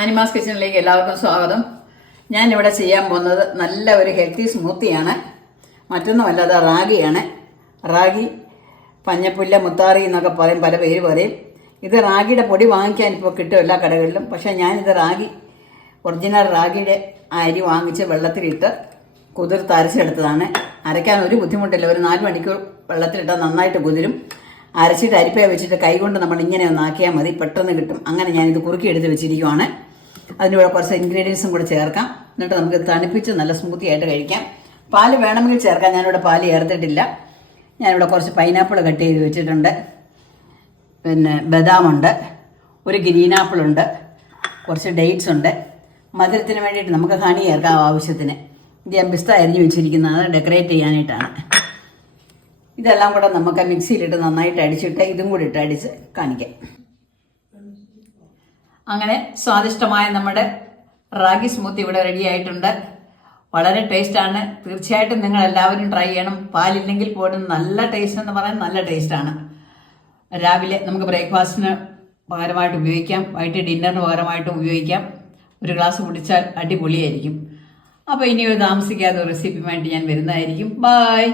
ആനിമാസ് കിച്ചണിലേക്ക് എല്ലാവർക്കും സ്വാഗതം. ഞാനിവിടെ ചെയ്യാൻ പോകുന്നത് നല്ല ഒരു ഹെൽത്തി സ്മൂത്തിയാണ്. മറ്റൊന്നുമല്ല, അത് റാഗിയാണ്. റാഗി, പഞ്ഞപ്പുല്ല്, മുത്താറി എന്നൊക്കെ പറയും, പല പേര് പറയും. ഇത് റാഗിയുടെ പൊടി വാങ്ങിക്കാൻ ഇപ്പോൾ കിട്ടും എല്ലാ കടകളിലും. പക്ഷേ ഞാനിത് ഒറിജിനൽ റാഗിയുടെ അരി വാങ്ങിച്ച് വെള്ളത്തിലിട്ട് കുതിർത്ത് അരച്ചെടുത്തതാണ്. അരയ്ക്കാൻ ഒരു ബുദ്ധിമുട്ടില്ല. ഒരു 4 മണിക്കൂർ വെള്ളത്തിലിട്ടാൽ നന്നായിട്ട് കുതിരും. അരച്ചിട്ട് അരിപ്പ വെച്ചിട്ട് കൈകൊണ്ട് നമ്മൾ ഇങ്ങനെ ഒന്ന് ആക്കിയാൽ മതി, പെട്ടെന്ന് കിട്ടും. അങ്ങനെ ഞാനിത് കുറുക്കി എടുത്ത് വെച്ചിരിക്കുവാണ്. അതിൻ്റെ കൂടെ കുറച്ച് ഇൻഗ്രീഡിയൻസും കൂടെ ചേർക്കാം. എന്നിട്ട് നമുക്ക് തണുപ്പിച്ച് നല്ല സ്മൂത്തി ആയിട്ട് കഴിക്കാം. പാല് വേണമെങ്കിൽ ചേർക്കാം. ഞാനിവിടെ പാല് ചേർത്തിട്ടില്ല. ഞാനിവിടെ കുറച്ച് പൈനാപ്പിൾ കട്ട് ചെയ്ത് വെച്ചിട്ടുണ്ട്, പിന്നെ ബദാമുണ്ട്, ഒരു ഗ്രീൻ ആപ്പിളുണ്ട്, കുറച്ച് ഡേറ്റ്സ് ഉണ്ട്. മധുരത്തിന് വേണ്ടിയിട്ട് നമുക്ക് ഹണി ചേർക്കാം ആവശ്യത്തിന്. ഇത് ഞാൻ പിസ്ത അരിഞ്ഞ് വെച്ചിരിക്കുന്നത് ഡെക്കറേറ്റ് ചെയ്യാനായിട്ടാണ്. ഇതെല്ലാം കൂടെ നമുക്ക് മിക്സിയിലിട്ട് നന്നായിട്ട് അടിച്ചിട്ട് ഇതും കൂടി ഇട്ട് അടിച്ച് കാണിക്കാം. അങ്ങനെ സ്വാദിഷ്ടമായ നമ്മുടെ റാഗി സ്മൂത്തി ഇവിടെ റെഡി ആയിട്ടുണ്ട്. വളരെ ടേസ്റ്റാണ്. തീർച്ചയായിട്ടും നിങ്ങൾ എല്ലാവരും ട്രൈ ചെയ്യണം. പാലില്ലെങ്കിൽ പോലും നല്ല ടേസ്റ്റ് എന്ന് പറയാൻ നല്ല ടേസ്റ്റാണ്. രാവിലെ നമുക്ക് ബ്രേക്ക്ഫാസ്റ്റിന് പകരമായിട്ട് ഉപയോഗിക്കാം, വൈകിട്ട് ഡിന്നറിന് പകരമായിട്ടും ഉപയോഗിക്കാം. ഒരു ഗ്ലാസ് കുടിച്ചാൽ അടിപൊളിയായിരിക്കും. അപ്പോൾ ഇനി ഒരു താമസിക്കാതെ റെസിപ്പി വേണ്ടി ഞാൻ വരുന്നതായിരിക്കും. ബൈ.